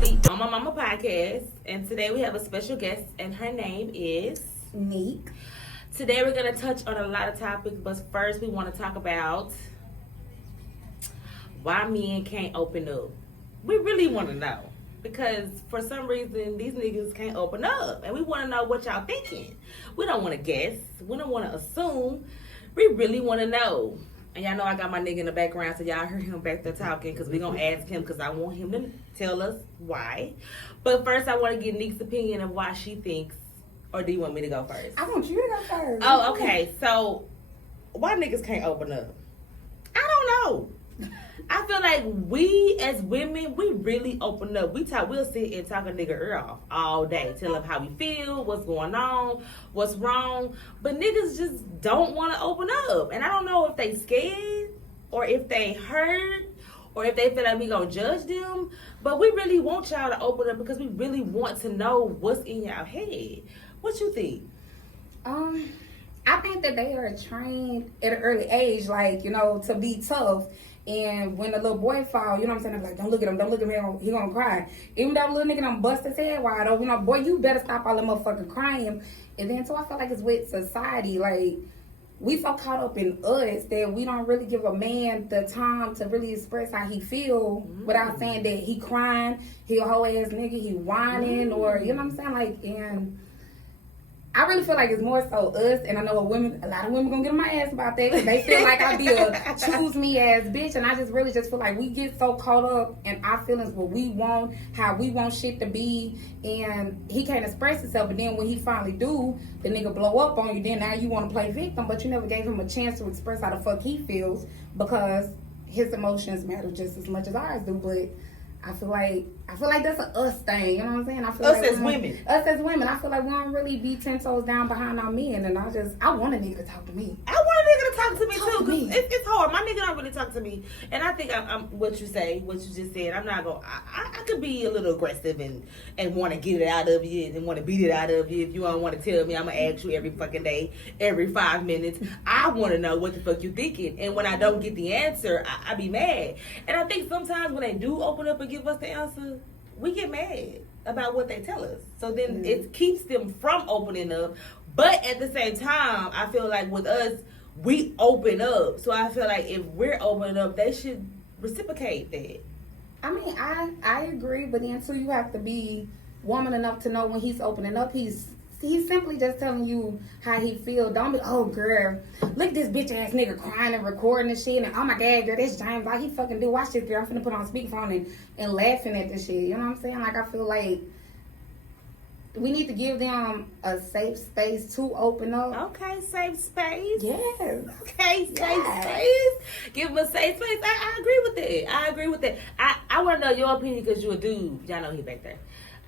infidelity. On my mama podcast, and today we have a special guest, and her name is Neek. Today we're gonna touch on a lot of topics, but first we want to talk about why men can't open up. We really want to know because for some reason these niggas can't open up, and we want to know what y'all thinking. We don't want to guess. We don't want to assume. We really want to know. And y'all know I got my nigga in the background, so y'all heard him back there talking because we going to ask him because I want him to tell us why. But first, I want to get Nick's opinion of why she thinks, or do you want me to go first? I want you to go first. Oh, okay. So, why niggas can't open up? I don't know. I feel like we as women, we really open up. We'll sit and talk a nigga ear off all day. Tell him how we feel, what's going on, what's wrong. But niggas just don't want to open up. And I don't know if they scared or if they hurt or if they feel like we gonna judge them. But we really want y'all to open up because we really want to know what's in y'all head. What you think? I think that they are trained at an early age, like, to be tough. And when the little boy fall, you know what I'm saying? I'm like, don't look at him, he gonna cry. Even though the little nigga done bust his head wide open, boy, you better stop all the motherfucking crying. And then, so I feel like it's with society, like, we so caught up in us that we don't really give a man the time to really express how he feel without saying that he crying, he a whole ass nigga, he whining, or, you know what I'm saying? Like, and I really feel like it's more so us, and I know a lot of women gonna get on my ass about that because they feel like I be a choose me ass bitch, and I just really feel like we get so caught up in our feelings, what we want, how we want shit to be, and he can't express himself, and then when he finally do, the nigga blow up on you, then now you want to play victim, but you never gave him a chance to express how the fuck he feels because his emotions matter just as much as ours do, but I feel like that's an us thing, you know what I'm saying? I feel Us like as women. Us as women. I feel like we don't really be 10 toes down behind our men, and I want a nigga to talk to me. I want a nigga to talk to me Talk too. to me. It's hard. My nigga don't really talk to me, and I think I'm what you just said. I'm not gonna. I could be a little aggressive and want to get it out of you and want to beat it out of you. If you don't want to tell me, I'm gonna ask you every fucking day, every 5 minutes. I want to know what the fuck you thinking, and when I don't get the answer, I be mad. And I think sometimes when they do open up and give us the answer, we get mad about what they tell us. So then it keeps them from opening up. But at the same time, I feel like with us, we open up. So I feel like if we're opening up, they should reciprocate that. I mean, I agree, but then too, you have to be woman enough to know when he's opening up, he's simply just telling you how he feel. Don't be, oh girl, look at this bitch ass nigga crying and recording and shit, and oh my god, girl, that's James, like he fucking do. Watch this, girl, I'm finna put on speakerphone and laughing at this shit. You know what I'm saying? Like, I feel like we need to give them a safe space to open up. Okay, safe space. Yes. Okay, safe space. Give them a safe space. I agree with that. I want to know your opinion because you're a dude. Y'all know he back there.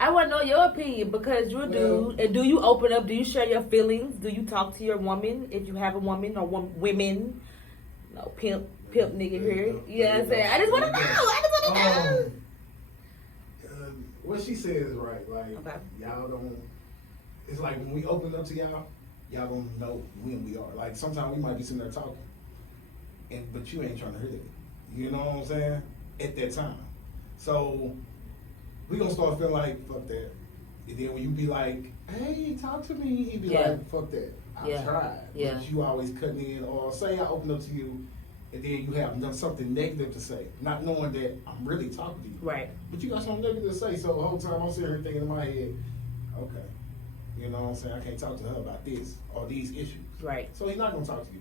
I want to know your opinion because you're a dude. And do you open up? Do you share your feelings? Do you talk to your woman if you have a woman or women? No, pimp nigga here. You know what I'm saying? I just want to know. What she said is right. Like, okay. Y'all don't. It's like when we open up to y'all don't know when we are. Like, sometimes we might be sitting there talking, but you ain't trying to hear that. You know what I'm saying? At that time. So we gonna start feeling like, fuck that. And then when you be like, hey, talk to me, he be like, fuck that. I tried. Yeah. But you always cutting in, or say I open up to you, and then you have something negative to say, not knowing that I'm really talking to you. Right. But you got something negative to say, so the whole time I'm sitting here thinking in my head, okay, you know what I'm saying, I can't talk to her about this or these issues. Right. So he's not going to talk to you.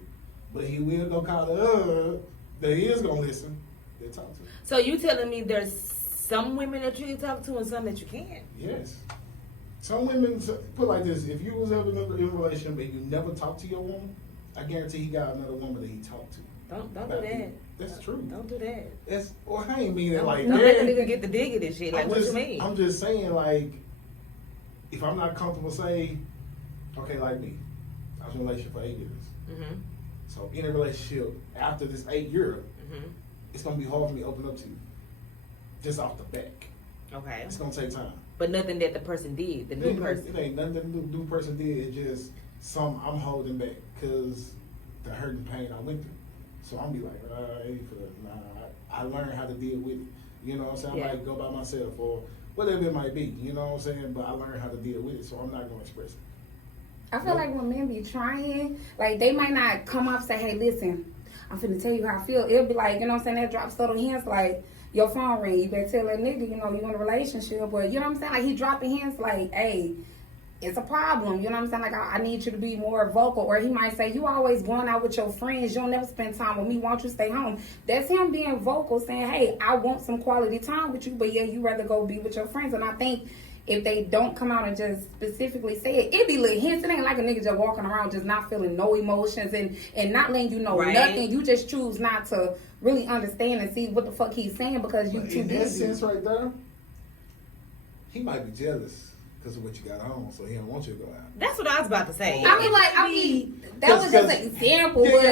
But he will go call her that he is going to listen, they'll talk to her. So you telling me there's some women that you can talk to and some that you can't? Yes. Some women, put like this, if you was ever in a relationship and you never talked to your woman, I guarantee he got another woman that he talked to. Don't do that. That's true. Don't do that. I ain't mean it like don't that. let the nigga get the dig of this shit. Like, what you mean? I'm just saying, like, if I'm not comfortable, say, okay, like me, I was in a relationship for 8 years. Mm-hmm. So in a relationship, after this 8 year, it's going to be hard for me to open up to you. Just off the back. Okay. It's going to take time. But nothing that the person did, the new person. It ain't nothing that the new person did. It's just something I'm holding back because the hurt and pain I went through. So I'm be like, I learned how to deal with it. You know what I'm saying? I might go by myself, or whatever it might be. You know what I'm saying? But I learned how to deal with it, so I'm not gonna express it. I feel like when men be trying, like they might not come up and say, hey, listen, I'm finna tell you how I feel. It'll be like, you know what I'm saying, that drop subtle hints like, your phone ring, you better tell that nigga, you know, you in a relationship. But you know what I'm saying? Like he dropping hints like, hey, it's a problem. You know what I'm saying? Like I need you to be more vocal. Or he might say, you always going out with your friends. You don't never spend time with me. Why don't you stay home? That's him being vocal, saying, hey, I want some quality time with you, but yeah, you rather go be with your friends. And I think if they don't come out and just specifically say it be little hints. It ain't like a nigga just walking around just not feeling no emotions and not letting you know nothing. You just choose not to really understand and see what the fuck he's saying because you too busy. In that sense right there, he might be jealous because of what you got on, so he don't want you to go out. That's what I was about to say. I mean, that was just an example, but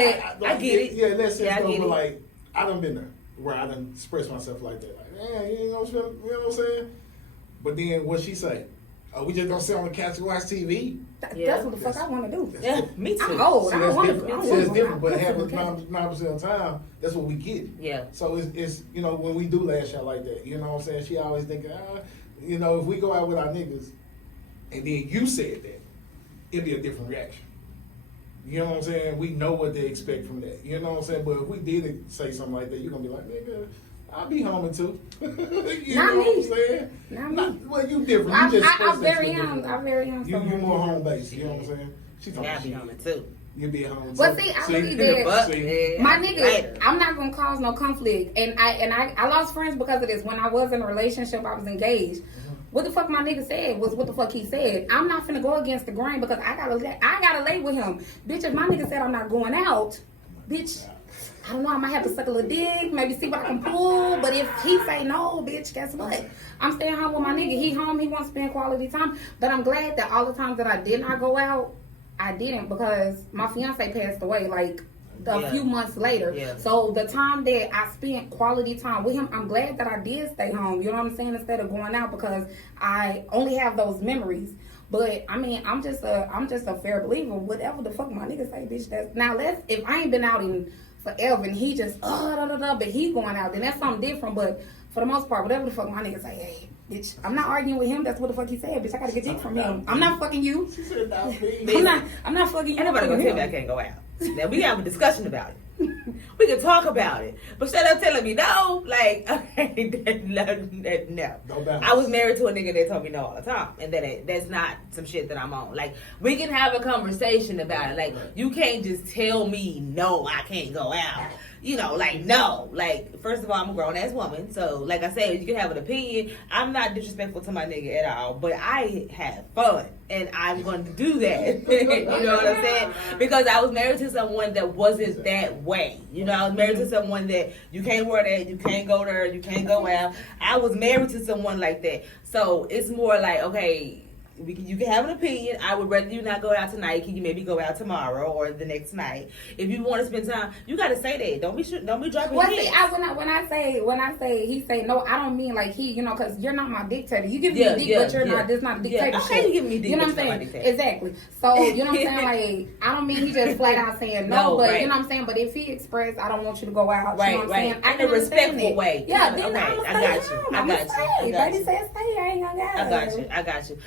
I get it. Yeah, in that sense, Yeah, I get it. like, I done been there where I done expressed myself like that. Like, man, you know what I'm saying? But then what she say? Oh, we just gonna sit on the couch and watch TV? That's what the fuck I want to do. Yeah, me too. I'm old. I don't want to. It's different, but half of the 9% of the time, that's what we get. Yeah. So it's you know, when we do lash out like that, you know what I'm saying? She always thinking, you know, if we go out with our niggas, and then you said that, it'd be a different reaction. You know what I'm saying? We know what they expect from that. You know what I'm saying? But if we did say something like that, you're gonna be like, nigga, I'll be home in two. You Not know me. what I'm saying? Not me. Well, you different. You just I'm very different. young. I'm very young. You more home based. You know what I'm saying? She talking Yeah, I about be shit. home too. You be at home. But too. see, I believe that my nigga, I'm not gonna cause no conflict, and I lost friends because of this. When I was in a relationship, I was engaged. What the fuck my nigga said was what the fuck he said. I'm not finna go against the grain because I gotta lay with him, bitch. If my nigga said I'm not going out, bitch, I don't know. I might have to suck a little dick, maybe see what I can pull. But if he say no, bitch, guess what? I'm staying home with my nigga. He home. He wants to spend quality time. But I'm glad that all the times that I did not go out, I didn't because my fiance passed away like a few months later. Yeah. So the time that I spent quality time with him, I'm glad that I did stay home. You know what I'm saying? Instead of going out because I only have those memories. But I mean, I'm just a fair believer. Whatever the fuck my nigga say, bitch. That's now. If I ain't been out in forever and he just but he going out, then that's something different. But for the most part, whatever the fuck my nigga say, hey, bitch, I'm not arguing with him. That's what the fuck he said, bitch. I gotta get dick from him. I'm not fucking you. She said not me. I'm not fucking you. Ain't nobody gonna tell me I can't go out. Now we have a discussion about it. We can talk about it. But instead of telling me no, like, okay, no. I was married to a nigga that told me no all the time. And that's not some shit that I'm on. Like, we can have a conversation about it. Like, you can't just tell me no, I can't go out. You know, like, no. Like, first of all, I'm a grown-ass woman. So, like I said, you can have an opinion. I'm not disrespectful to my nigga at all. But I have fun. And I'm going to do that. You know what I'm saying? Because I was married to someone that wasn't that way. You know, I was married to someone that you can't wear that, you can't go there, you can't go out. I was married to someone like that. So, it's more like, okay, you can have an opinion. I would rather you not go out tonight. Can you maybe go out tomorrow or the next night? If you want to spend time, you got to say that. Don't be dropping well, hints. see, when I say he say no, I don't mean like he, you know, because you're not my dictator. You give me a dick, but you're not. This not a dictatorship. Okay, you give me dick, you know what I'm saying? Exactly. So you know what I'm saying? Like I don't mean he just flat out saying no, but right. you know what I'm saying. But if he expressed, I don't want you to go out. Right, you know what I'm saying? I in a respectful way. Yeah, then okay, I'm I got you. Baby said stay. I ain't gonna I got you.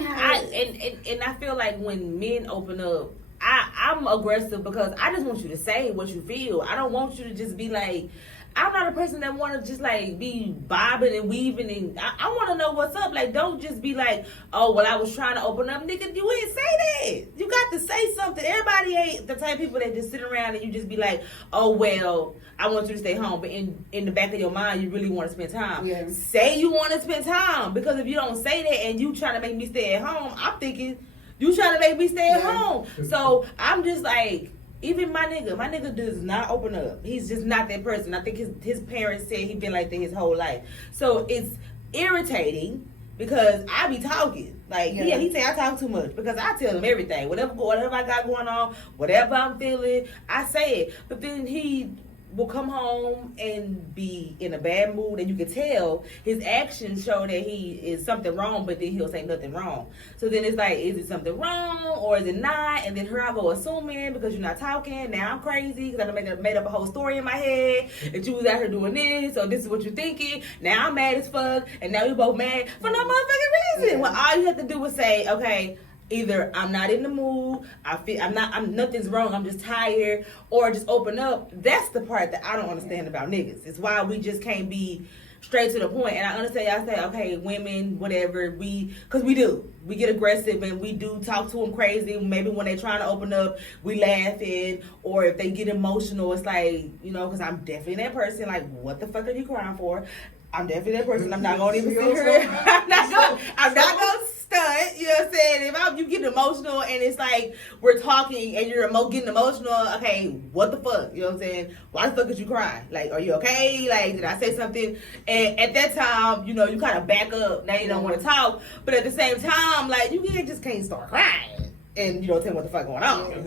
And I feel like when men open up, I'm aggressive because I just want you to say what you feel. I don't want you to just be like, I'm not a person that want to just like be bobbing and weaving and I want to know what's up. Like, don't just be like, oh, well, I was trying to open up. Nigga, you ain't say that. You got to say something. Everybody ain't the type of people that just sit around and you just be like, oh, well, I want you to stay home. But in the back of your mind, you really want to spend time. Yeah. Say you want to spend time. Because if you don't say that and you trying to make me stay at home, I'm thinking you trying to make me stay at home. So I'm just like, even my nigga does not open up. He's just not that person. I think his parents said he been like that his whole life. So it's irritating because I be talking. Like, he say I talk too much because I tell him everything. Whatever I got going on, whatever I'm feeling, I say it. But then he will come home and be in a bad mood, and you can tell his actions show that he is something wrong, but then he'll say nothing wrong. So then it's like, is it something wrong or is it not? And then here I go assuming because you're not talking. Now I'm crazy because I made up a whole story in my head that you was out here doing this, so this is what you're thinking. Now I'm mad as fuck, and now we both mad for no motherfucking reason. Well, all you have to do is say, okay, either I'm not in the mood, I'm nothing's wrong, I'm just tired, or just open up. That's the part that I don't understand about niggas. It's why we just can't be straight to the point. And I understand y'all say, okay, women, whatever, because we do. We get aggressive and we do talk to them crazy. Maybe when they're trying to open up, we laughing, or if they get emotional, it's like, you know, because I'm definitely that person, like, what the fuck are you crying for? I'm definitely that person. I'm not going to even sit here. I'm not going to stunt, you know what I'm saying? If you get emotional and it's like we're talking and you're getting emotional, okay, what the fuck? You know what I'm saying? Why the fuck is you crying? Like, are you okay? Like, did I say something? And at that time, you know, you kind of back up. Now you don't want to talk. But at the same time, like, you just can't start crying. And you don't tell him what the fuck going on.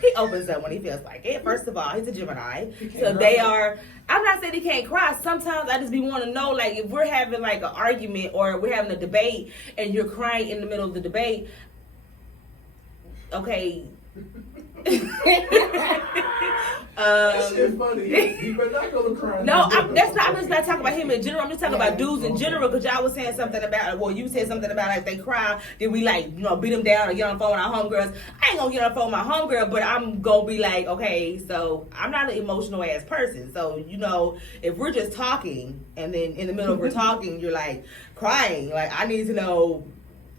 He opens up when he feels like it. First of all, he's a Gemini. So they are, I'm not saying he can't cry. Sometimes I just be want to know, like, if we're having like an argument or we're having a debate and you're crying in the middle of the debate, okay. That shit funny. You better not go to crying. No, I'm just not talking about him in general. I'm just talking about dudes in general, because y'all was saying something about, well, you said something about like they cry, then we like, you know, beat them down or get on the phone with our homegirls. I ain't gonna get on the phone with my homegirl, but I'm gonna be like, okay, so I'm not an emotional ass person. So, you know, if we're just talking and then in the middle of we're talking, you're like crying, like I need to know.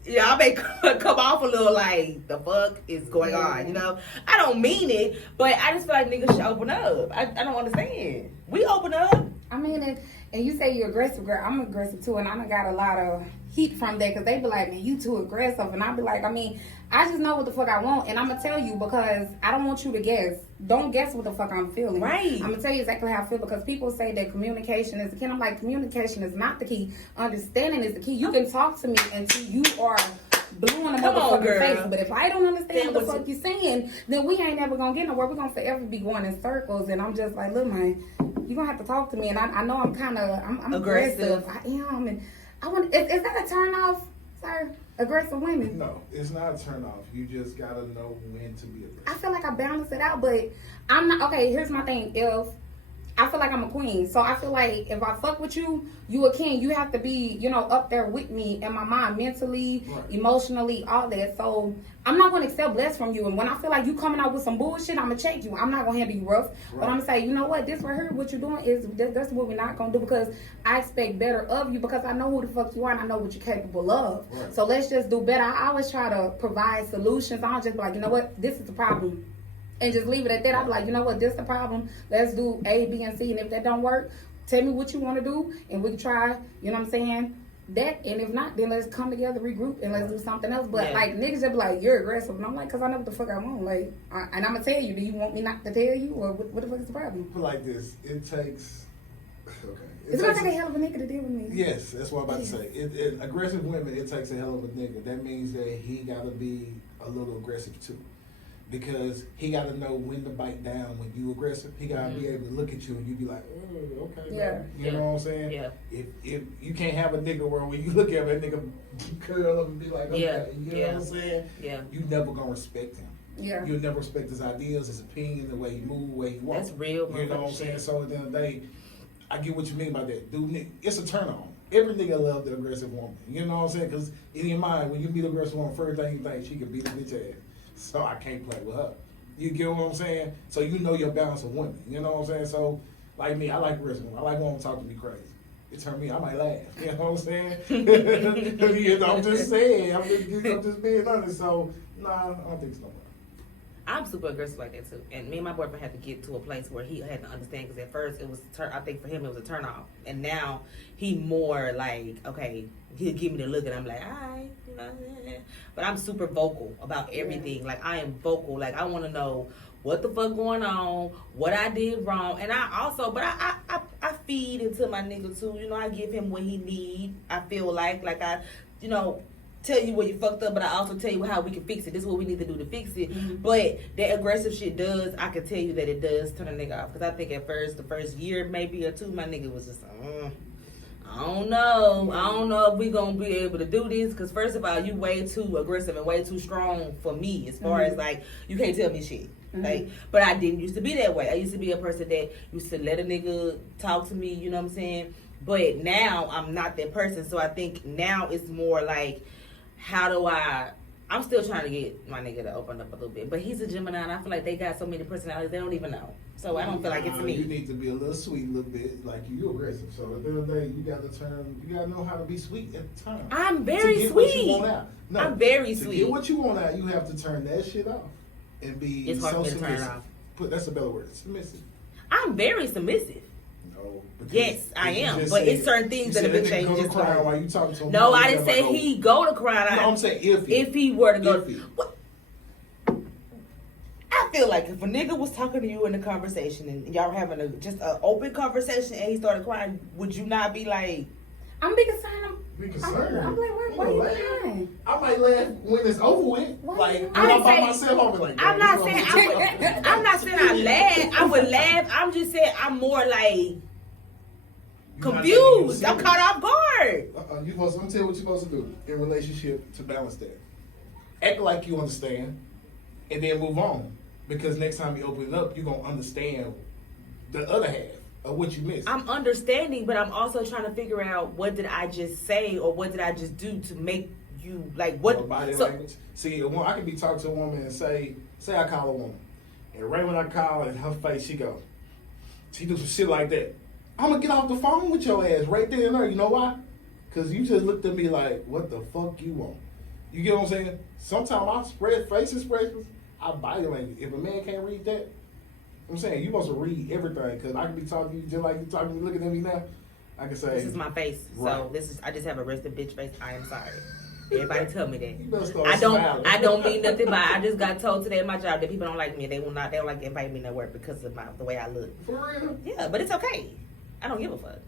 Yeah, I may come off a little like, the fuck is going on, you know? I don't mean it, but I just feel like niggas should open up. I don't understand. We open up. I mean, and you say you're aggressive, girl. I'm aggressive too, and I done got a lot of heat from that because they be like, man, you too aggressive. And I be like, I mean, I just know what the fuck I want, and I'm going to tell you because I don't want you to guess. Don't guess what the fuck I'm feeling. Right. I'm going to tell you exactly how I feel because people say that communication is the key. I'm like, communication is not the key. Understanding is the key. You can talk to me until you are blue in the motherfucking face. But if I don't understand what the fuck you're saying, then we ain't never going to get nowhere. We're going to forever be going in circles. And I'm just like, look, man, you're going to have to talk to me. And I know I'm kind of, I'm aggressive. I am. And I want, is that a turn off, sir? Aggressive women? No, it's not a turn off. You just gotta know when to be aggressive. I feel like I balance it out, but I'm not. Okay, here's my thing. If I feel like I'm a queen, so I feel like if I fuck with you, you a king. You have to be, you know, up there with me in my mind, mentally, right, emotionally, all that. So I'm not gonna accept less from you. And when I feel like you coming out with some bullshit, I'm gonna check you. I'm not gonna handle you rough, right, but I'm gonna say, you know what, this right here, what you're doing is that's what we're not gonna do because I expect better of you because I know who the fuck you are and I know what you're capable of. Right. So let's just do better. I always try to provide solutions. I don't just be like, you know what, this is the problem, and just leave it at that. I'll be like, you know what, this is the problem. Let's do A, B, and C. And if that don't work, tell me what you want to do, and we can try, you know what I'm saying, that. And if not, then let's come together, regroup, and let's do something else. But, like, niggas just be like, you're aggressive. And I'm like, because I know what the fuck I want. Like, and I'm going to tell you, do you want me not to tell you? Or what the fuck is the problem? Put like this, it takes, okay. It's going to take a hell of a nigga to deal with me. Yes, that's what I'm about to say. Aggressive women, it takes a hell of a nigga. That means that he got to be a little aggressive, too. Because he got to know when to bite down when you aggressive. He got to be able to look at you and you be like, oh, okay. Yeah. You know what I'm saying? Yeah. If you can't have a nigga where when you look at him, that nigga curl up and be like, okay. You know what I'm saying? Yeah. You never going to respect him. Yeah. You'll never respect his ideas, his opinion, the way he move, the way he walk. That's real. You know what I'm saying? So at the end of the day, I get what you mean by that. Dude, it's a turn on. Every nigga love the aggressive woman. You know what I'm saying? Because in your mind, when you meet an aggressive woman, first thing you think, she could beat a bitch ass. So I can't play with her. You get what I'm saying? So you know your balance of women. You know what I'm saying? So, like me, I like aggressive women. I like women talk to me crazy. It turned me, I might laugh. You know what I'm saying? You know, I'm just saying. I'm just being honest. So, nah, I don't think it's no problem. I'm super aggressive like that too, and me and my boyfriend had to get to a place where he had to understand. Because at first it was, I think for him it was a turn off, and now he more like, okay, he'll give me the look, and I'm like, alright, you know, but I'm super vocal about everything. Like I am vocal. Like I want to know what the fuck going on, what I did wrong, and I also, but I feed into my nigga too. You know, I give him what he need. I feel like I, you know. tell you where you fucked up, but I also tell you how we can fix it. This is what we need to do to fix it. Mm-hmm. But that aggressive shit does, I can tell you that it does turn a nigga off. Because I think at first, the first year maybe or two, my nigga was just I don't know if we gonna be able to do this. Because first of all, you way too aggressive and way too strong for me. As far as like, you can't tell me shit. Like, but I didn't used to be that way. I used to be a person that used to let a nigga talk to me, you know what I'm saying? But now I'm not that person. So I think now it's more like, how do I'm still trying to get my nigga to open up a little bit. But he's a Gemini, and I feel like they got so many personalities, they don't even know. So I don't feel like it's me. You need to be a little sweet, a little bit. Like, you aggressive. So at the end of the day, you got to know how to be sweet at the time. I'm very to get sweet. What you want out. No, I'm very to sweet. get what you want out, you have to turn that shit off. And be it's hard so for me to submissive. turn off. That's a better word. Submissive. I'm very submissive. No. Yes, I am. But it's certain things that a bitch ain't just cry while you talking to him. No, I didn't say he go to cry. No, I'm saying if he were to go. I feel like if a nigga was talking to you in a conversation and y'all were having just an open conversation and he started crying, would you not be like? I'm be concerned. I'm like, why you crying? I might laugh when it's over with. Like, when I'm by myself, I'll be like, I'm not saying I laugh. I would laugh. I'm just saying I'm more like confused. I'm caught off guard. I'm gonna tell you what you're supposed to do in relationship to balance that. Act like you understand, and then move on. Because next time you open it up, you're gonna understand the other half of what you missed. I'm understanding, but I'm also trying to figure out what did I just say or what did I just do to make you like what body language. See, I could be talking to a woman and say I call a woman, and right when I call in her face, she do some shit like that. I'm gonna get off the phone with your ass right there and there. You know why? Because you just looked at me like, what the fuck you want? You get what I'm saying? Sometimes I spread face expressions. I body language. If a man can't read that, I'm saying you supposed to read everything. Because I can be talking to you just like you talking to me, looking at me now. I can say, this is my face. Right. So I just have a rested bitch face. I am sorry. Everybody tell me that. You better start smiling. I don't mean nothing, but I just got told today at my job that people don't like me. They don't like to invite me to work because of the way I look. For real? Yeah, but it's okay. I don't give a fuck.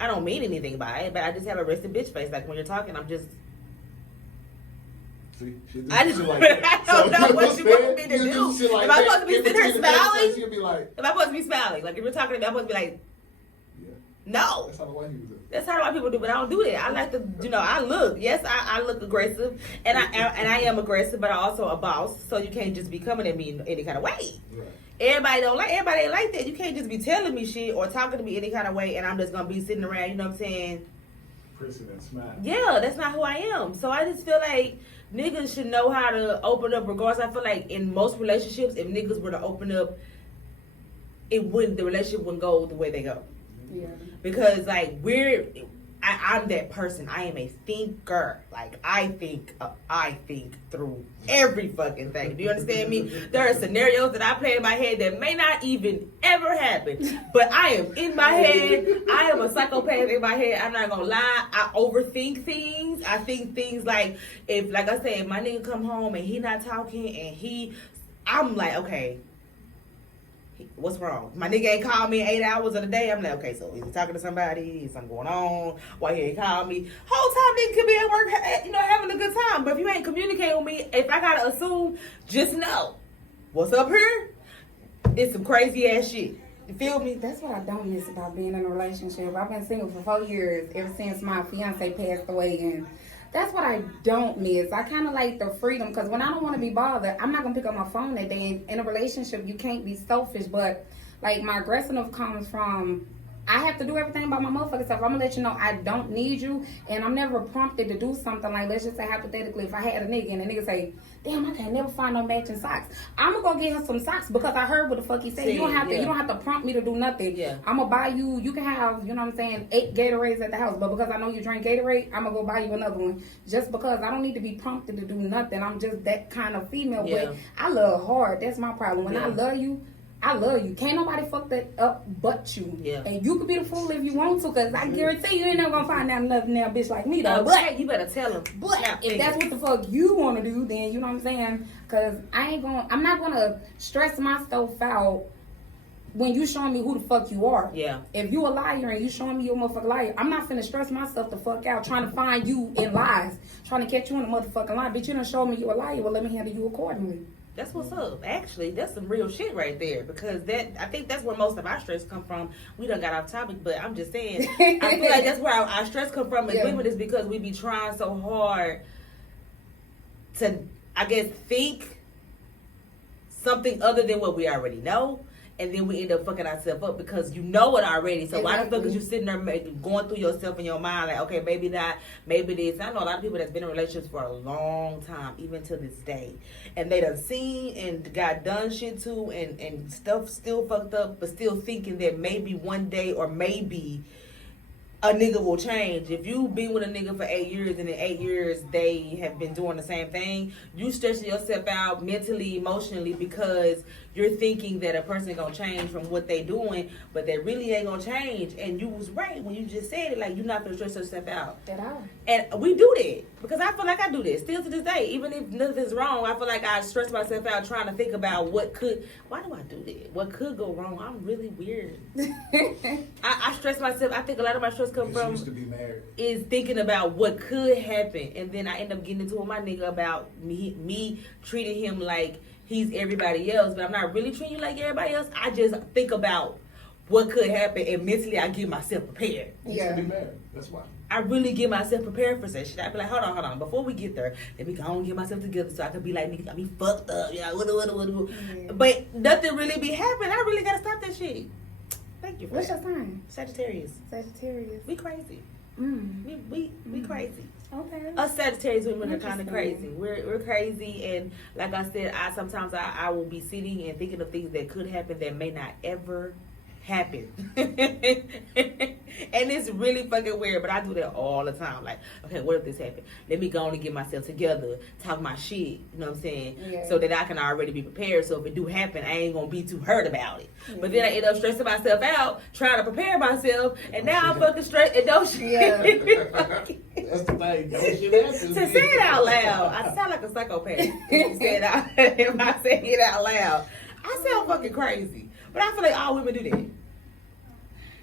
I don't mean anything by it, but I just have a rested bitch face. Like when you're talking, I'm just. See, I don't know what you want me to do. Like, am I supposed to be sitting here smiling? You'll be like, am I supposed to be smiling? Like if you're talking to me, I'm supposed to be like, yeah. No. That's how the white people do. That's how the white people do, but I don't do that. I like to, I look. Yes, I look aggressive, and I am aggressive, but I also a boss. So you can't just be coming at me in any kind of way. Right. Everybody ain't like that. You can't just be telling me shit or talking to me any kind of way, and I'm just gonna be sitting around. You know what I'm saying? Pressing and smile. Yeah, that's not who I am. So I just feel like niggas should know how to open up regardless. I feel like in most relationships, if niggas were to open up, the relationship wouldn't go the way they go. Yeah. Because like I'm that person. I am a thinker. Like I think through every fucking thing. Do you understand me? There are scenarios that I play in my head that may not even ever happen. But I am in my head. I am a psychopath in my head. I'm not gonna lie. I overthink things. I think things like if I said, if my nigga come home and he not talking and I'm like, okay, what's wrong? My nigga ain't called me in 8 hours of the day. I'm like, okay, so is he talking to somebody? Is something going on? Why he ain't called me? Whole time nigga could be at work, having a good time. But if you ain't communicating with me, if I gotta assume, just know what's up here. It's some crazy ass shit. You feel me? That's what I don't miss about being in a relationship. I've been single for 4 years, ever since my fiance passed away, and that's what I don't miss. I kind of like the freedom, because when I don't want to be bothered, I'm not going to pick up my phone that day. In a relationship, you can't be selfish, but like my aggressiveness comes from, I have to do everything by my motherfucking self. I'm going to let you know I don't need you, and I'm never prompted to do something. Like, let's just say hypothetically, if I had a nigga and the nigga say, damn, I can't never find no matching socks, I'm going to go get him some socks because I heard what the fuck he said. You don't have to prompt me to do nothing. Yeah. I'm going to buy you can have, 8 Gatorades at the house, but because I know you drink Gatorade, I'm going to go buy you another one just because I don't need to be prompted to do nothing. I'm just that kind of female, but I love hard. That's my problem. When I love you, I love you. Can't nobody fuck that up but you. Yeah. And you could be the fool if you want to, because I guarantee you ain't never gonna find out another damn bitch like me though. But you better tell him. But if that's what the fuck you want to do, then you know what I'm saying? Because I'm not gonna stress myself out when you showing me who the fuck you are. Yeah. If you a liar and you showing me you're a motherfucking liar, I'm not finna stress myself the fuck out trying to find you in lies, trying to catch you in a motherfucking lie. Bitch, you done show me you a liar. Well, let me handle you accordingly. That's what's up. Actually, that's some real shit right there. Because I think that's where most of our stress come from. We done got off topic, but I'm just saying, I feel like that's where our stress come from as women is because we be trying so hard to, I guess, think something other than what we already know. And then we end up fucking ourselves up because you know it already. So why the fuck is you sitting there going through yourself in your mind like, okay, maybe that, maybe this. I know a lot of people that's been in relationships for a long time, even to this day. And they done seen and got done shit too and stuff still fucked up, but still thinking that maybe one day or maybe a nigga will change. If you been with a nigga for 8 years and in 8 years they have been doing the same thing, you stressing yourself out mentally, emotionally because you're thinking that a person gonna change from what they doing, but they really ain't gonna change. And you was right when you just said it, like you're not gonna stress yourself out. At all. And we do that because I feel like I do this still to this day. Even if nothing's wrong, I feel like I stress myself out trying to think about why do I do that? What could go wrong? I'm really weird. I stress myself. I think a lot of my stress come from used to be married. Is thinking about what could happen, and then I end up getting into it with my nigga about me treating him like he's everybody else, but I'm not really treating you like everybody else. I just think about what could happen, and mentally I get myself prepared. You used to be married. That's why. I really get myself prepared for such shit. I be like, hold on. Before we get there, let me go and get myself together so I can be like, nigga, I be fucked up. Yeah, Mm-hmm. But nothing really be happening. I really gotta stop that shit. Thank you for What's that. your sign? Sagittarius. Sagittarius. We crazy. Mm. We crazy. Okay. Us Sagittarius women are kind of Interesting. crazy. We're crazy, and like I said, sometimes I will be sitting and thinking of things that could happen that may not ever happen. And it's really fucking weird, but I do that all the time. Like, okay, what if this happened? Let me go on and get myself together, talk my shit, you know what I'm saying? Yeah. So that I can already be prepared. So if it do happen, I ain't gonna be too hurt about it. Yeah. But then I end up stressing myself out, trying to prepare myself, and now I'm fucking stressed and don't shit. Yeah. That's the thing. Don't shit happen. To say it out loud, I sound like a psychopath. If I say it out loud, I sound fucking crazy. But I feel like all women do that.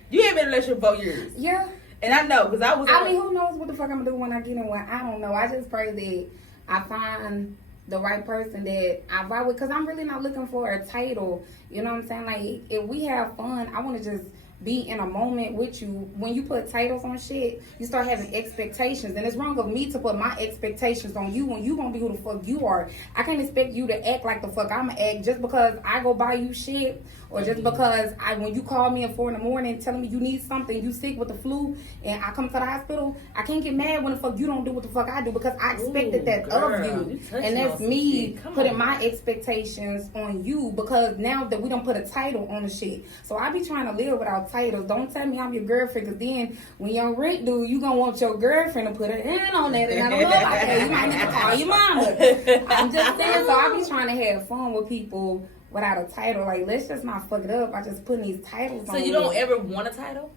You ain't been in a relationship for 4 years. Yeah. And I know, because I mean, who knows what the fuck I'm gonna do when I get in one? I don't know. I just pray that I find the right person that I vibe with, because I'm really not looking for a title. You know what I'm saying? Like, if we have fun, I want to just be in a moment with you. When you put titles on shit, you start having expectations, and it's wrong of me to put my expectations on you when you gonna be who the fuck you are. I can't expect you to act like the fuck I'ma act just because I go buy you shit, or just because when you call me at 4 a.m. telling me you need something, you sick with the flu, and I come to the hospital, I can't get mad when the fuck you don't do what the fuck I do, because I expected that of you. And that's me putting my expectations on you, because now that we don't put a title on the shit. So I be trying to live without titles. Don't tell me I'm your girlfriend, because then when your rent due, you gonna want your girlfriend to put her in on that, and I don't know about that. You might need to call your mama. I'm just saying. So I be trying to have fun with people without a title. Like, let's just not fuck it up. I just putting these titles on. So you don't ever want a title?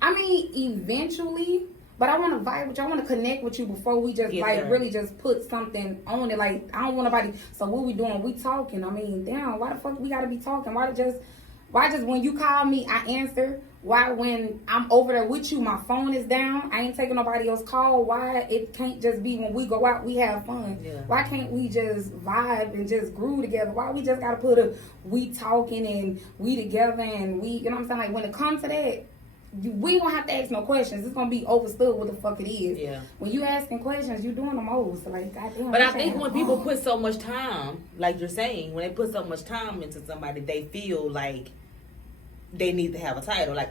I mean, eventually, but I want to vibe with you. I want to connect with you before we just really just put something on it. Like, I don't want nobody. So what we doing? We talking. I mean, damn, why the fuck we gotta be talking? Why just when you call me, I answer? Why when I'm over there with you, my phone is down? I ain't taking nobody else's call. Why it can't just be when we go out, we have fun? Yeah. Why can't we just vibe and just groove together? Why we just gotta put we talking and we together and we, you know what I'm saying? Like, when it comes to that, we ain't gonna have to ask no questions. It's gonna be overstood what the fuck it is. Yeah. When you asking questions, you doing the most. Like, goddamn. But I think when people put so much time, like you're saying, when they put so much time into somebody, they feel like they need to have a title. Like,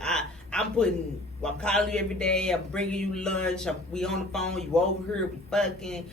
I'm calling you every day, I'm bringing you lunch, we on the phone, you over here, we fucking.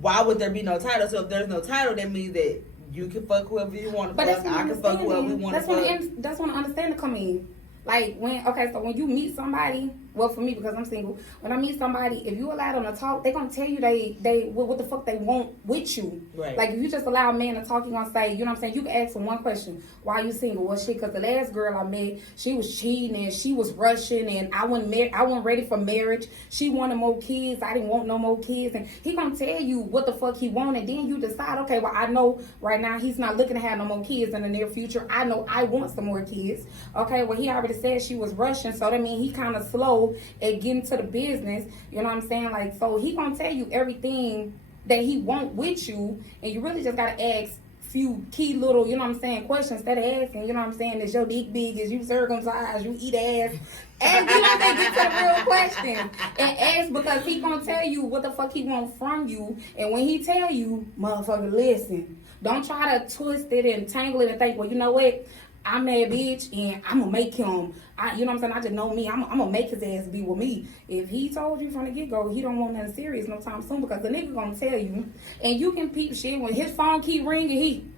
Why would there be no title? So if there's no title, that means that you can fuck whoever you want to fuck. I can fuck whoever we want to fuck. That's when the understanding come in. Like, so when you meet somebody, well, for me, because I'm single, when I meet somebody, if you allow them to talk, they gonna tell you they what the fuck they want with you. Right. Like, if you just allow a man to talk, he gonna say, you know what I'm saying? You can ask him one question: why you single? Well, shit, because the last girl I met, she was cheating and she was rushing, and I wasn't ready for marriage. She wanted more kids. I didn't want no more kids, and he gonna tell you what the fuck he wanted. Then you decide, okay, well, I know right now he's not looking to have no more kids in the near future. I know I want some more kids. Okay, well, he already said she was rushing, so that means he kind of slow at getting to the business. You know what I'm saying? Like, so he gonna tell you everything that he want with you, and you really just gotta ask few key little, you know what I'm saying, questions instead of asking, you know what I'm saying, is your dick big, is you circumcised, you eat ass, and you know what I'm saying, get to the real question, and ask, because he gonna tell you what the fuck he want from you, and when he tell you, motherfucker, listen, don't try to twist it and tangle it and think, well, you know what, I'm that bitch, and I'm gonna make him, you know what I'm saying, I just know me, I'm gonna make his ass be with me. If he told you from the get-go, he don't want nothing serious no time soon, because the nigga gonna tell you, and you can peep shit, when his phone keep ringing,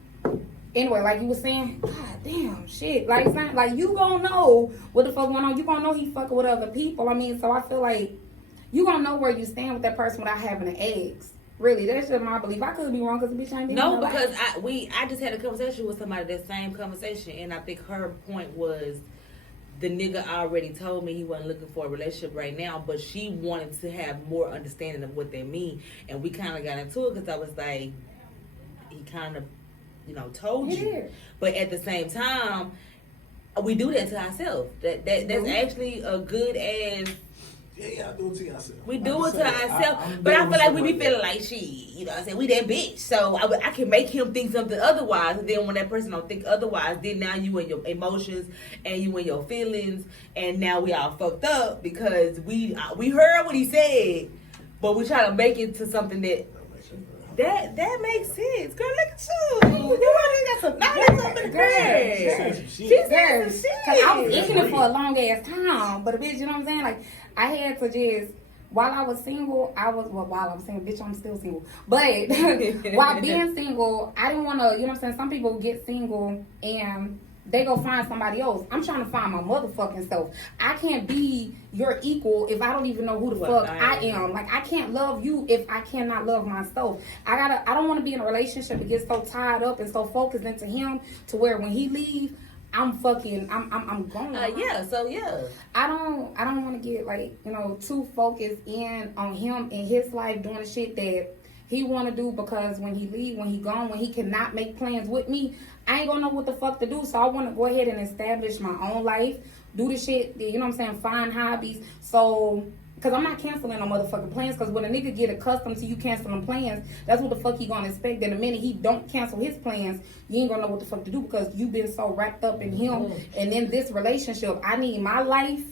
anyway, like you was saying, god damn, shit, like, it's not, like, you gonna know what the fuck going on, you gonna know he fucking with other people, I mean, so I feel like you gonna know where you stand with that person without having to ask. Really, that's just my belief. I could be wrong because the bitch ain't been No, in my because life. I just had a conversation with somebody, that same conversation, and I think her point was the nigga already told me he wasn't looking for a relationship right now, but she wanted to have more understanding of what they mean, and we kind of got into it because I was like, he kind of, you know, told you, Yeah. but at the same time, we do that to ourselves. That's actually a good ass. Yeah, I do it to yourself. We do it to ourselves, but I feel like we be feeling like shit. You know what I'm saying? We that bitch, so I can make him think something otherwise. And then when that person don't think otherwise, then now you in your emotions and you in your feelings, and now we all fucked up because we heard what he said, but we try to make it to something that makes sense. Girl, look at you. You already got some knowledge up in the bed. She said some shit. Cause I was itching it for a long ass time, but bitch, you know what I'm saying? Like, I had to just, while I was single, while I'm single, bitch, I'm still single. But while being single, I didn't want to, you know what I'm saying? Some people get single and they go find somebody else. I'm trying to find my motherfucking self. I can't be your equal if I don't even know who the fuck I am. Like, I can't love you if I cannot love myself. I don't want to be in a relationship and get so tied up and so focused into him to where when he leave, I'm gone. Yeah. I don't want to get, like, you know, too focused in on him and his life doing the shit that he want to do, because when he leave, when he gone, when he cannot make plans with me, I ain't gonna know what the fuck to do. So I want to go ahead and establish my own life, do the shit, you know what I'm saying, find hobbies. So, because I'm not canceling no motherfucking plans, because when a nigga get accustomed to you canceling plans, that's what the fuck he gonna expect. That the minute he don't cancel his plans, you ain't gonna know what the fuck to do, because you've been so wrapped up in him and in this relationship. I need my life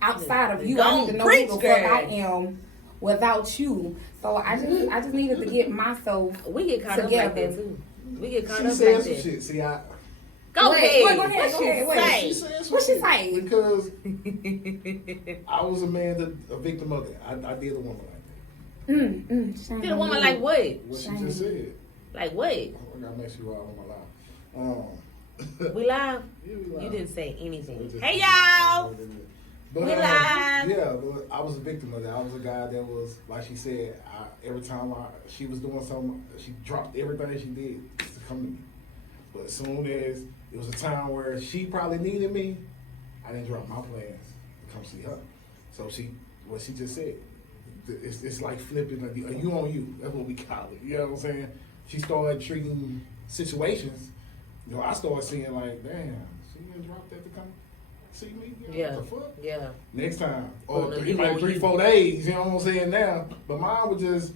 outside of you. I need to know who the fuck I am without you. So I just needed to get myself we get caught together. up like that too. We get caught She up said like some that. shit. See, Go ahead. Go ahead. She said some What she shit say? Because I was a man, a victim of it. I did a woman like that. Did a woman like what? What she just said. Like what? I gotta mess you out on my live. We live? Yeah, we live. You didn't say anything. So Hey y'all! But, We live. Yeah, but I was a victim of that. I was a guy that was, like she said, every time she was doing something, she dropped everything she did just to come to me. But as soon as it was a time where she probably needed me, I didn't drop my plans to come see her. So what she just said, it's like flipping a you on you. That's what we call it. You know what I'm saying? She started treating situations. You know, I started seeing like, damn, she didn't drop that to come see me. You know, what the fuck? Yeah. Next time, Oh, no, or you know, 3-4 days. You know what I'm saying now? But mine was just,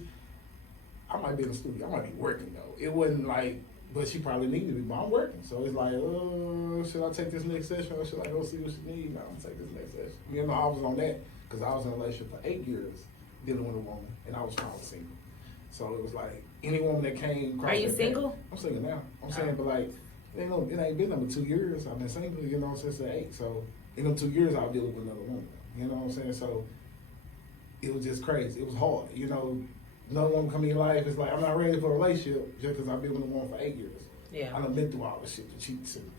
I might be in the studio. I might be working though. It wasn't like, but she probably needed me. But I'm working, so it's like, should I take this next session or should I go see what she needs? No, I'm gonna take this next session. You know, I was on that because I was in a relationship for 8 years dealing with a woman, and I was finally single. So it was like any woman that came. Are you single? I'm single now. I'm saying, but like, it ain't been number 2 years. I've been single, you know, since the 8. So in them 2 years, I was dealing with another woman. You know what I'm saying? So it was just crazy. It was hard. You know, another woman come in your life. It's like, I'm not ready for a relationship just because I've been with a woman for 8 years. Yeah. I done been through all this shit, the cheats, and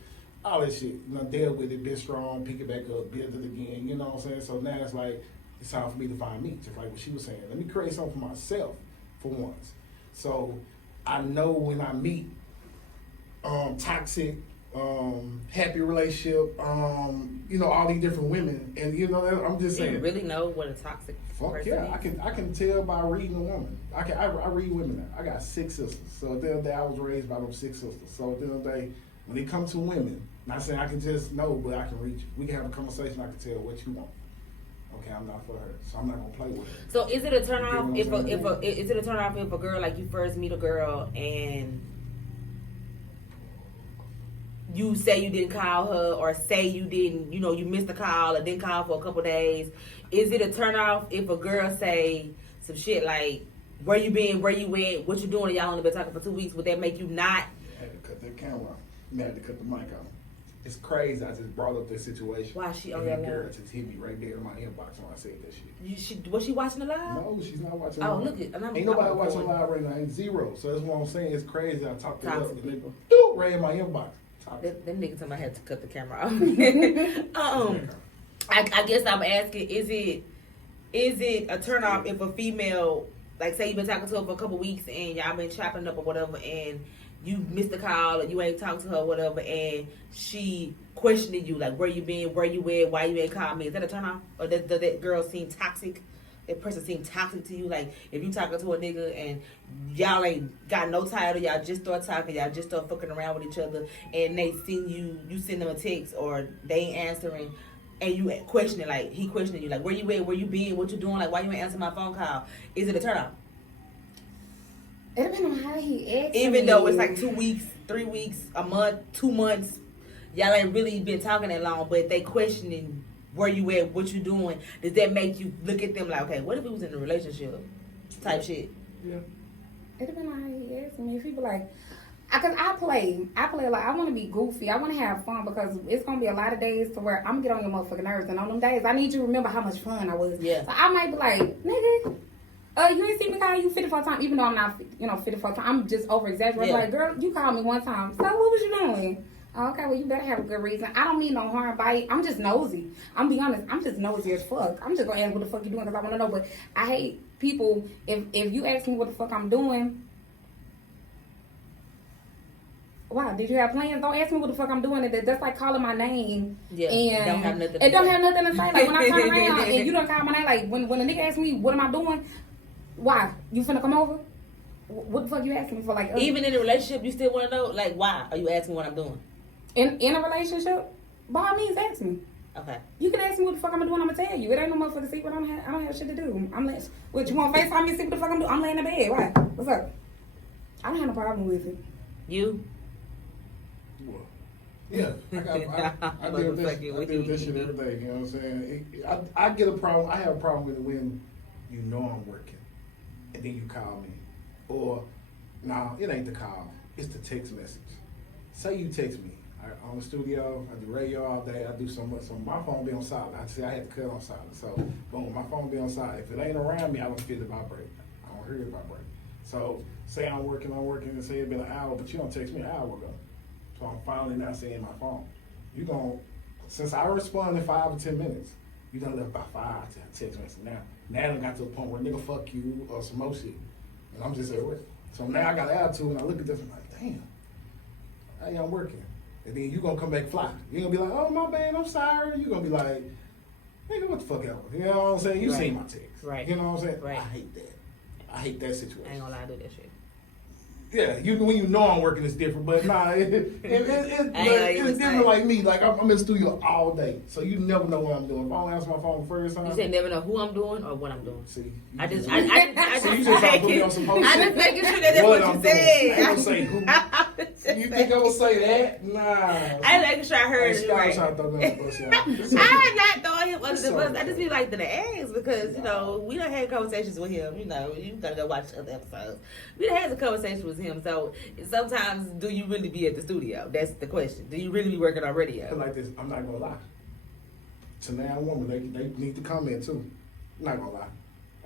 all that shit. You know, deal with it, be strong, pick it back up, build it again. You know what I'm saying? So now it's like, it's time for me to find me, just like what she was saying. Let me create something for myself for once. So I know when I meet toxic, happy relationship, you know, all these different women, and you know, I'm just saying. Do you really know what a toxic Fuck person yeah, is? I can tell by reading a woman. I read women now. I got 6 sisters. So at the end of the day, I was raised by those 6 sisters. So at the end of the day, when it comes to women, not saying I can just know, but I can read you. We can have a conversation. I can tell what you want. Okay, I'm not for her, so I'm not gonna play with her. So is it a turn off You get what I'm is it a turn off if a girl, like, you first meet a girl and you say you didn't call her, or say you didn't, you know, you missed a call or didn't call for a couple days? Is it a turn off if a girl say some shit like, where you been, where you went, what you doing, and y'all only been talking for 2 weeks? Would that make you not? I had to cut that camera off. I had to cut the mic off. It's crazy. I just brought up this situation. Why she on and your that girl live? just hit me right there in my inbox when I said that shit. Was she watching the live? No, she's not watching. Oh, live. look at, Ain't nobody watching live right now. Ain't zero. So that's what I'm saying. It's crazy. I talked to her. Toxic people. Right in my inbox. Them niggas told me I had to cut the camera off. I guess I'm asking, is it a turn off if a female, like, say you've been talking to her for a couple weeks and y'all been chopping up or whatever, and you missed a call or you ain't talked to her or whatever, and she questioning you, like, where you been, where you at, why you ain't called me? Is that a turn off? Or does that girl seem toxic? That person seem toxic to you? Like, if you talking to a nigga and y'all ain't got no title, y'all just start talking, y'all just start fucking around with each other, and they send you send them a text or they ain't answering, and you questioning, like, he questioning you, like, where you at, where you been, what you doing, like, why you ain't answering my phone call? Is it a turn off? It depends on how he acts. Even though it's like 2 weeks, 3 weeks, a month, 2 months, y'all ain't really been talking that long, but they questioning where you at, what you doing. Does that make you look at them like, okay, what if we was in a relationship type shit? Yeah. It depends on how he acts me. If he be like, cause I play like, I want to be goofy. I want to have fun, because it's gonna be a lot of days to where I'm gonna get on your motherfucking nerves, and on them days I need you to remember how much fun I was. Yeah. So I might be like, nigga, you ain't seen me call you 54 times, even though I'm not, 54 times. I'm just over exaggerating. Yeah. Like, girl, you called me one time. So what was you doing? Oh, okay, well, you better have a good reason. I don't mean no harm by it. I'm just nosy. I'm be honest. I'm just nosy as fuck. I'm just gonna ask what the fuck you doing, because I want to know. But I hate people. If you ask me what the fuck I'm doing, wow, did you have plans? Don't ask me what the fuck I'm doing. That's like calling my name. Yeah, and don't have nothing. It don't have nothing to say. Like, when I turn around and you don't call my name, like when a nigga asks me what am I doing, why you finna come over? What the fuck you asking me for? Like, Even in a relationship, you still want to know, like, why are you asking what I'm doing? in a relationship, by all means, ask me. Okay. You can ask me what the fuck I'm doing. I'm gonna tell you. It ain't no motherfucking secret. I don't have shit to do. What, you want to FaceTime me and see what the fuck I'm doing? I'm laying in bed. Why? What's up? I don't have no problem with it. You? Well, yeah, I deal with this shit every day. You know what I'm saying? I get a problem. I have a problem with it when you know I'm working, and then you call me, or no, it ain't the call. It's the text message. Say you text me. I'm in the studio. I do radio all day. I do so much. So my phone be on silent. I say I had to cut on silent. So boom, my phone be on silent. If it ain't around me, I don't feel it vibrate. I don't hear it vibrate. So say I'm working, and say it's been an hour, but you don't text me an hour ago. So I'm finally not seeing my phone. You gon' since I respond in 5 or 10 minutes, you done left about 5 to text message now. Now I got to the point where nigga fuck you or some more shit. And I'm just at work. So now I got an attitude and I look at this and I'm like, damn, hey, I'm working. And then you gonna come back fly. You gonna be like, oh my bad, I'm sorry. You gonna be like, nigga, what the fuck ever? You know what I'm saying? You Right. seen my text. Right. You know what I'm saying? Right. I hate that. I hate that situation. I ain't gonna lie, I do that shit. Yeah, when you know I'm working, it's different. But nah, it's different like me. Like I'm in the studio all day, so you never know what I'm doing. If I don't answer my phone the first time, You said never know who I'm doing or what I'm doing. See, I just so you just trying to put me on some whole I shit. just making sure that that's what I'm you doing. said. I ain't gonna say who. You think I would say that? Nah. I making sure I heard Hey, it Scott right. trying to throw me on the bus, y'all. I am not throwing him under It's the bus. okay. I just be like to ask because, you know, we done had conversations with him. You know, you gotta go watch other episodes. We done had a conversation with him. So sometimes, do you really be at the studio? That's the question. Do you really be working on radio? Like this, I'm not gonna lie. To man and woman, they need to comment too. I'm not gonna lie.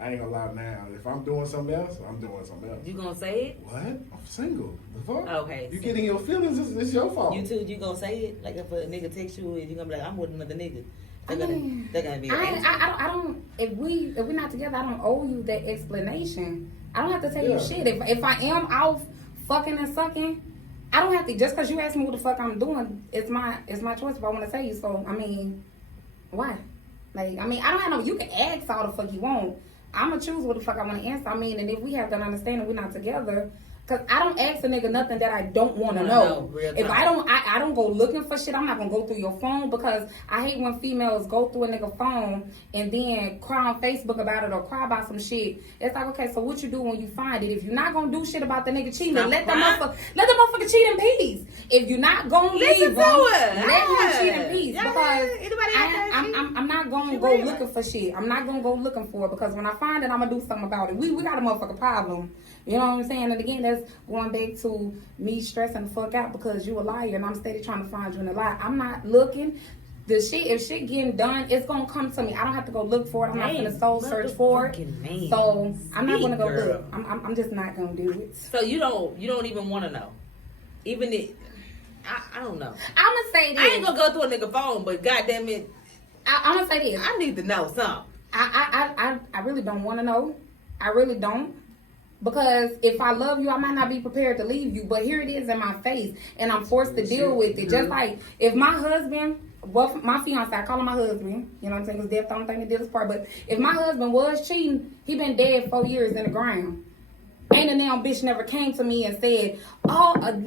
I ain't gonna lie now. If I'm doing something else, I'm doing something else. You gonna say it? What? I'm single. The fuck? Okay. You getting your feelings? It's your fault. You too. You gonna say it? Like if a nigga texts you, and you gonna be like, I'm with another nigga. They're gonna be. I don't. If we're not together, I don't owe you that explanation. I don't have to tell you shit. If I am out fucking and sucking, I don't have to. Just because you ask me what the fuck I'm doing, it's my choice if I want to tell you. So I mean, why? Like I mean, I don't have no. You can ask all the fuck you want. I'm gonna choose what the fuck I want to answer. I mean, and if we have that understanding, we're not together. Cause I don't ask a nigga nothing that I don't want to know. If I don't go looking for shit. I'm not gonna go through your phone because I hate when females go through a nigga phone and then cry on Facebook about it or cry about some shit. It's like, okay, so what you do when you find it? If you're not gonna do shit about the nigga cheating, let the motherfucker cheat in peace. If you're not gonna leave him, let him cheat in peace. Because I'm not gonna go looking for shit. I'm not gonna go looking for it because when I find it, I'm gonna do something about it. We got a motherfucking problem. You know what I'm saying? And again, that's going back to me stressing the fuck out because you a liar and I'm steady trying to find you in a lie. I'm not looking. If shit getting done, it's gonna come to me. I don't have to go look for it. I'm not gonna soul search for it. So I'm not gonna go look. I'm just not gonna do it. So you don't even want to know, even if I don't know. I'm gonna say this. I ain't gonna go through a nigga phone, but goddamn it, I'm gonna say this. I need to know something. I really don't want to know. I really don't. Because if I love you, I might not be prepared to leave you. But here it is in my face, and I'm forced to deal with it. Just like if my husband, well, my fiance, I call him my husband. You know what I'm saying? Because death don't think that did us part. But if my husband was cheating, he been dead 4 years in the ground. Ain't a damn bitch never came to me and said,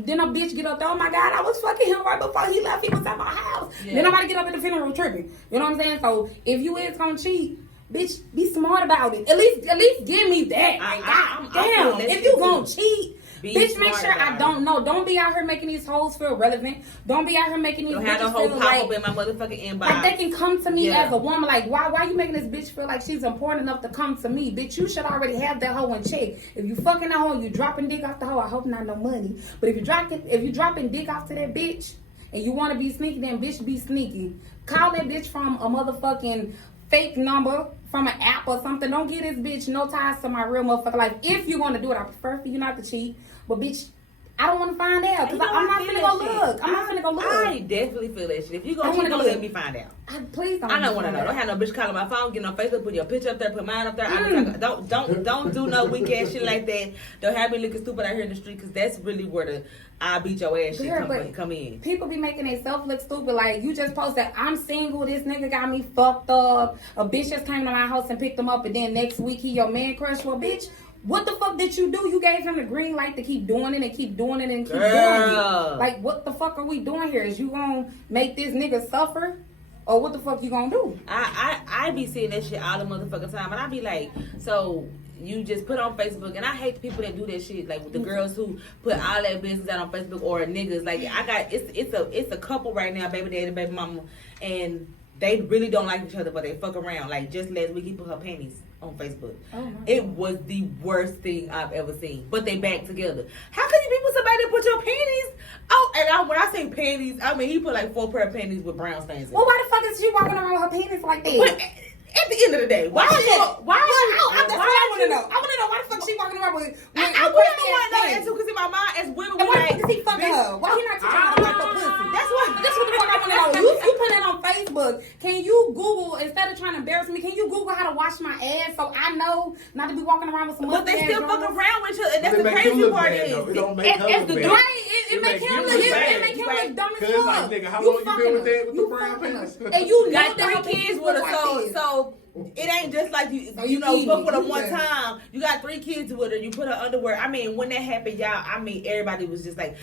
then a bitch get up there, oh my God, I was fucking him right before he left. He was at my house. Yeah. Then nobody get up at the funeral tripping. You know what I'm saying? So if you is gonna cheat, bitch, be smart about it. At least give me that. God damn. If you gonna cheat, bitch, make sure I don't know. Don't be out here making these hoes feel relevant. Don't be out here making these bitches feel pop up in my motherfucking inbox. Like they can come to me as a woman. Like why you making this bitch feel like she's important enough to come to me? Bitch, you should already have that hoe in check. If you fucking that hoe, you dropping dick off the hoe. I hope not no money. But if you dropping dick off to that bitch and you want to be sneaky, then bitch be sneaky. Call that bitch from a motherfucking fake number from an app or something. Don't get this bitch no ties to my real motherfucker life. If you're going to do it, I prefer for you not to cheat. But bitch, I don't want to find out because I'm not finna go look. I'm not finna go look. I definitely feel that shit. If you gonna cheat, don't let me find out. Please don't. I don't want to know. Don't have no bitch calling my phone, get on Facebook, put your picture up there, put mine up there. Don't do no weak ass shit like that. Don't have me looking stupid out here in the street because that's really where the I beat your ass shit come in. People be making themselves look stupid. Like you just posted, I'm single. This nigga got me fucked up. A bitch just came to my house and picked him up, and then next week he your man crush. Well, bitch. What the fuck did you do? You gave him the green light to keep doing it and keep doing it and keep doing it. Like, what the fuck are we doing here? Is you gonna make this nigga suffer? Or what the fuck you gonna do? I be seeing that shit all the motherfucking time. And I be like, so you just put on Facebook. And I hate the people that do that shit. Like, with the girls who put all that business out on Facebook or niggas. Like, it's a couple right now, baby daddy, baby mama. And they really don't like each other, but they fuck around. Like, just last week, he put her panties on Facebook. It was the worst thing I've ever seen. But they back together. How can you be with somebody that put your panties? When I say panties, I mean he put like 4 pair of panties with brown stains in. Well, why the fuck is she walking around with her panties like that? But at the end of the day, why? That's what I want to know. I want to know why the fuck she walking around with. I wouldn't want to know that too, because in my mind, as women, and why the fuck is he fucking her? Why he not teaching her like the pussy? That's what the fuck I want to know. You put it on Facebook. Can you Google, instead of trying to embarrass me, can you Google how to wash my ass so I know not to be walking around with some? But they still fuck around with you, and that's the crazy part. It don't make her look bad. It make him look dumb as fuck. Cause like nigga, how long you been with that with the brown panties? And you got 3 kids with her, so it ain't just like you know fuck with her one time. You got 3 kids with her. You put her underwear. I mean, when that happened, y'all. I mean, everybody was just like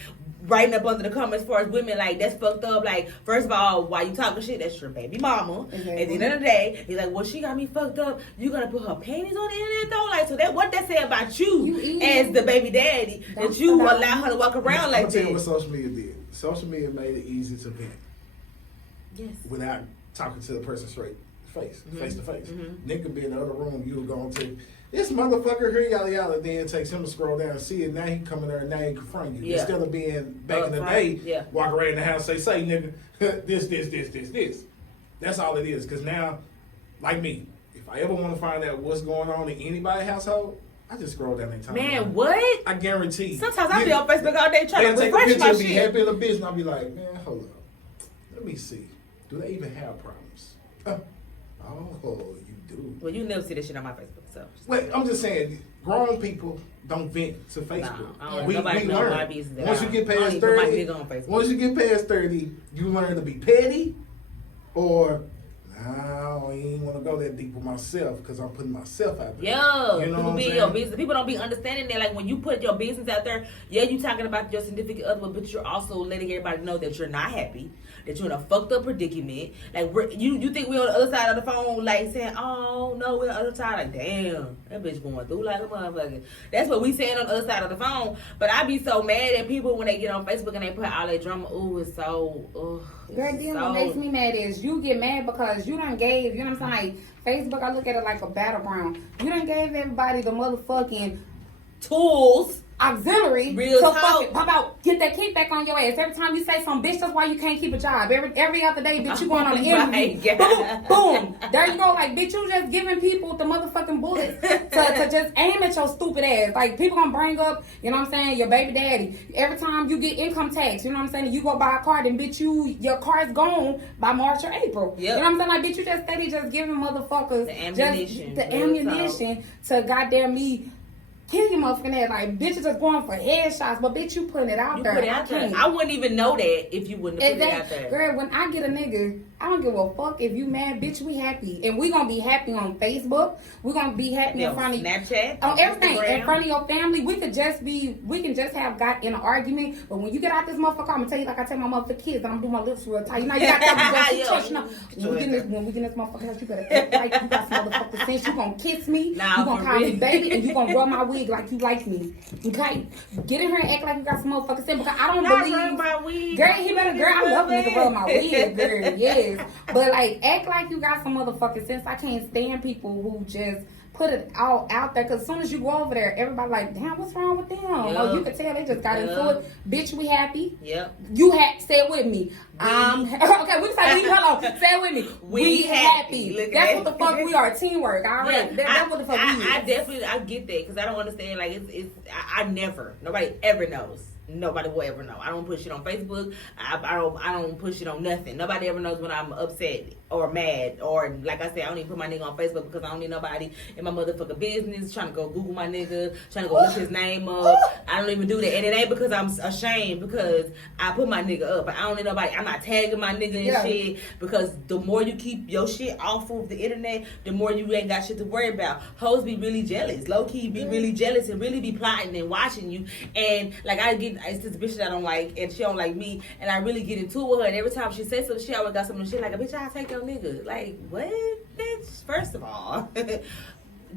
writing up under the comments as far as women like that's fucked up. Like, first of all, why you talking shit? That's your baby mama. At the end of the day, he's like, well, she got me fucked up. You gonna put her panties on the internet though? Like, so that what that say about you as the baby daddy that you allow her to walk around like that? I'll tell you what social media did. Social media made it easy to vent. Yes. Without talking to the person straight face to face. Nick could be in the other room. You were going to this motherfucker here, yada yada. Then it takes him to scroll down and see it. Now he coming there and now he confront you. Instead of being back in the day, walk around the house, say nigga, this. That's all it is. Because now, like me, if I ever want to find out what's going on in anybody's household, I just scroll down their timeline. Man, what? I guarantee. Sometimes I be on Facebook all day trying to take a refresh picture my and be shit. happy in a bitch, and I'll be like, man, hold up. Let me see. Do they even have problems? Oh, you do. Well, you never see this shit on my Facebook, so. Wait, I'm just saying, grown people don't vent to Facebook. No, we nobody know learn. my business. Once you get I don't past even put my 30, nigga on Facebook. once you get past 30, you learn to be petty, or I don't even want to go that deep with myself because I'm putting myself out there. Yo, You know people what I'm be in saying? your business. People don't be understanding that. Like when you put your business out there, yeah, you talking about your significant other, but you're also letting everybody know that you're not happy, that you're in a fucked up predicament. Like you think we're on the other side of the phone, like saying, "Oh no, we're on the other side." Like, damn, that bitch going through like a motherfucker. That's what we saying on the other side of the phone. But I be so mad at people when they get on Facebook and they put all that drama. Ooh, it's so. Girl, then what makes me mad is you get mad because you done gave, you know what I'm saying? Like, Facebook, I look at it like a battleground. You done gave everybody the motherfucking tools. auxiliary Real to talk. fucking pop out, get that kickback on your ass. Every time you say some bitch, that's why you can't keep a job. Every other day, bitch, you going on an interview. God. Boom, boom. There you go. Like, bitch, you just giving people the motherfucking bullets to just aim at your stupid ass. Like, people gonna bring up, you know what I'm saying, your baby daddy. Every time you get income tax, you know what I'm saying, you go buy a car, then bitch, your car is gone by March or April. Yep. You know what I'm saying? Like, bitch, you just steady just giving motherfuckers The ammunition. the ammunition to goddamn me kill your motherfucking ass. Like, bitches just going for headshots, but bitch, you putting it out You there. put it out there. I wouldn't even know that if you wouldn't have put it out there. Girl, when I get a nigga, I don't give a fuck if you mad, bitch, we happy. And we gonna be happy on Facebook. We gonna be happy in front of Snapchat, on everything. Instagram. In front of your family. We can just have got in an argument. But when you get out this motherfucker, I'm gonna tell you like I tell my motherfucking kids, and I'm doing my lips real tight. You know, you gotta tell me touch. When we get in this motherfucker house, you better act like you got some motherfucking sense. You gonna kiss me, Nah, you gonna for call me real. baby, and you gonna rub my wig like you like me. Okay? Get in here and act like you got some motherfucking sense because I don't Not believe rub my wig. Girl, he better, girl, I love a nigga rub my wig, girl, yes. But like, act like you got some motherfucking sense. I can't stand people who just put it all out there. Cause as soon as you go over there, everybody like, damn, what's wrong with them? Yep. Oh, you can tell they just got into it. Bitch, we happy. Yep. You say it with me. Okay, we can say we hello. Say it with me. We happy. Look That's at what the it. fuck we are. Teamwork. All right. Yeah, That's what the fuck we is. I definitely I get that because I don't understand. Like I never. Nobody ever knows. Nobody will ever know. I don't push it on Facebook. I don't push it on nothing. Nobody ever knows when I'm upset or mad or like I said, I don't even put my nigga on Facebook because I don't need nobody in my motherfucking business trying to go Google my nigga, trying to go look his name up. I don't even do that, and it ain't because I'm ashamed because I put my nigga up. I don't need nobody. I'm not tagging my nigga and shit because the more you keep your shit off of the internet, the more you ain't got shit to worry about. Hoes be really jealous, low key be really jealous and really be plotting and watching you. And like it's this bitch that I don't like, and she don't like me, and I really get into it with her. And every time she says something, she always got some shit like, "Bitch, I'll take your nigga." Like, what, bitch? First of all,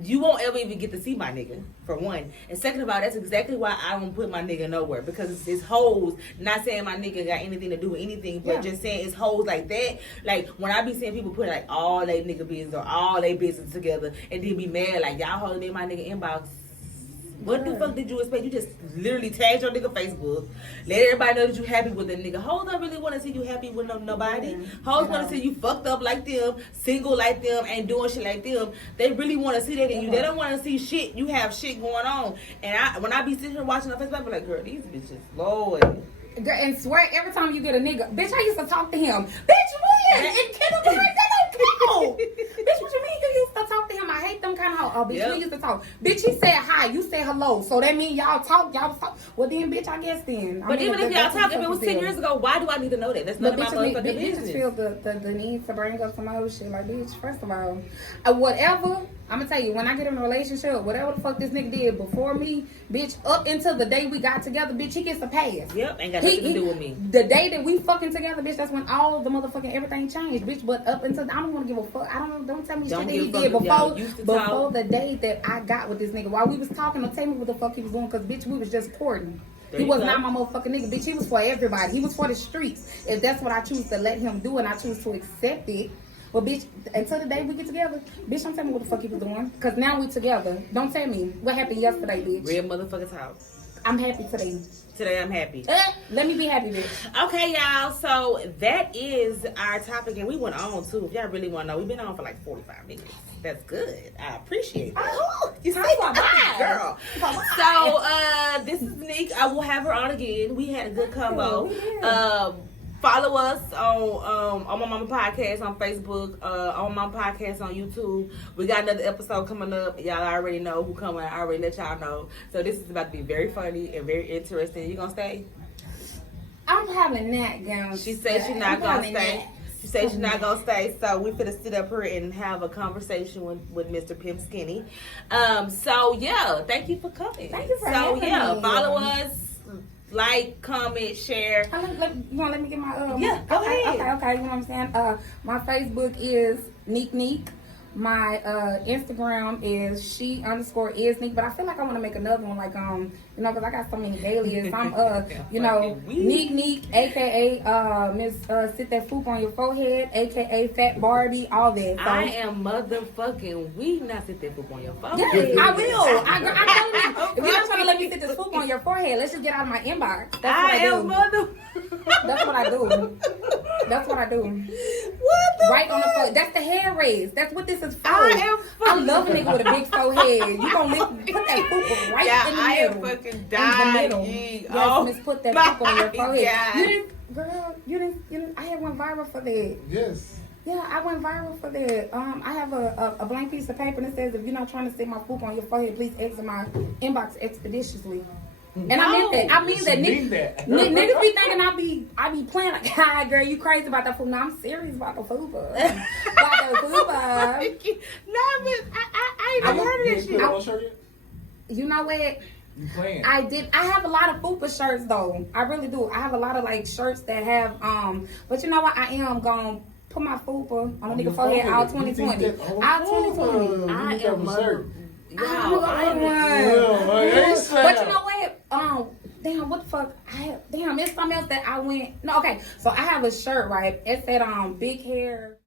you won't ever even get to see my nigga, for one. And second of all, that's exactly why I don't put my nigga nowhere, because it's hoes. Not saying my nigga got anything to do with anything, but just saying it's hoes like that. Like, when I be seeing people put like all they nigga business or all they business together, and then be mad like, y'all holding in my nigga inbox. What the fuck did you expect? You just literally tagged your nigga Facebook. Let everybody know that you happy with the nigga. Hoes don't really want to see you happy with nobody. Hoes want to see you fucked up like them, single like them, and doing shit like them. They really want to see that in you. They don't want to see shit. You have shit going on. And when I be sitting here watching on Facebook, I be like, girl, these bitches, Lord. And swear every time you get a nigga, bitch, I used to talk to him. Bitch, when? And Kendall be like, that don't count. Bitch, what you mean you used to talk to him? I hate them kind of hoes. Oh, bitch, we used to talk. Bitch, he said hi, you said hello. So that means y'all talk. Well, then, bitch, I guess then. But even if y'all talk, if it was 10 years ago, why do I need to know that? That's none of my motherfucking business. Bitches feel the need to bring up some other shit. Like, bitch, first of all, whatever, I'm going to tell you, when I get in a relationship, whatever the fuck this nigga did before me, bitch, up until the day we got together, bitch, he gets a pass. Yep, ain't got nothing to do with me. The day that we fucking together, bitch, that's when all of the motherfucking everything changed, bitch. But up until, I don't want to give a fuck. Don't tell me shit that he did before the day that I got with this nigga. While we was talking, don't tell me what the fuck he was doing, because, bitch, we was just courting. He was not my motherfucking nigga, bitch. He was for everybody. He was for the streets. If that's what I choose to let him do and I choose to accept it, well, bitch, until the day we get together, bitch, don't tell me what the fuck he was doing. Because now we together. Don't tell me what happened yesterday, bitch. Real motherfucking talk. I'm happy today. Today I'm happy. Let me be happy, bitch. Okay, y'all. So that is our topic, and we went on too. If y'all really want to know, we've been on for like 45 minutes. That's good. I appreciate that. Oh, You say my girl. So this is Nick. I will have her on again. We had a good combo. Follow us on my mama podcast on Facebook, on my podcast on YouTube. We got another episode coming up. Y'all already know who coming. I already let y'all know. So this is about to be very funny and very interesting. You gonna stay? I'm probably not gonna. She said she's not gonna stay. She said she's not gonna stay. So we finna sit up here and have a conversation with Mr. Pimp Skinny. So yeah, thank you for coming. Thank you for having me. Follow us. Like, comment, share. You want to let me get my Yeah, go ahead. Okay. You know what I'm saying? My Facebook is Neek. My Instagram is she_is_Neek. But I feel like I want to make another one, like because I got so many dailies. I'm Neek, aka Miss Sit That Foop on Your Forehead, aka Fat Barbie, all that. So, I am motherfucking weak. Not sit that foop on your forehead. yes, I will. I'm telling you, if you're not trying to let me sit this foop on your forehead, let's just get out of my inbox. That's what I do. That's what I do. That's what I do. What the right on the forehead. That's the hair raise. That's what this is for. I love a nigga with a big forehead. You gonna put that foop right in the middle. I am fucking dying. Yes, Miss, put that foop on your forehead. You didn't. I had one viral for that. Yes. Yeah, I went viral for that. I have a blank piece of paper that says, if you're not trying to stick my poop on your forehead, please exit my inbox expeditiously. And I meant that. I mean that. Niggas be thinking I be playing like, hi girl, you crazy about that food. No, I'm serious about the fupa. About the fupa. No, but I ain't heard of that shit. You know what? You playing? I did. I have a lot of fupa shirts though. I really do. I have a lot of like shirts that have but you know what? I am gonna put my fupa on a nigga forehead all 2020. All 2020. I am mother. But you know what? Damn, what the fuck? It's something else that I went. No, okay. So I have a shirt, right? It said big hair.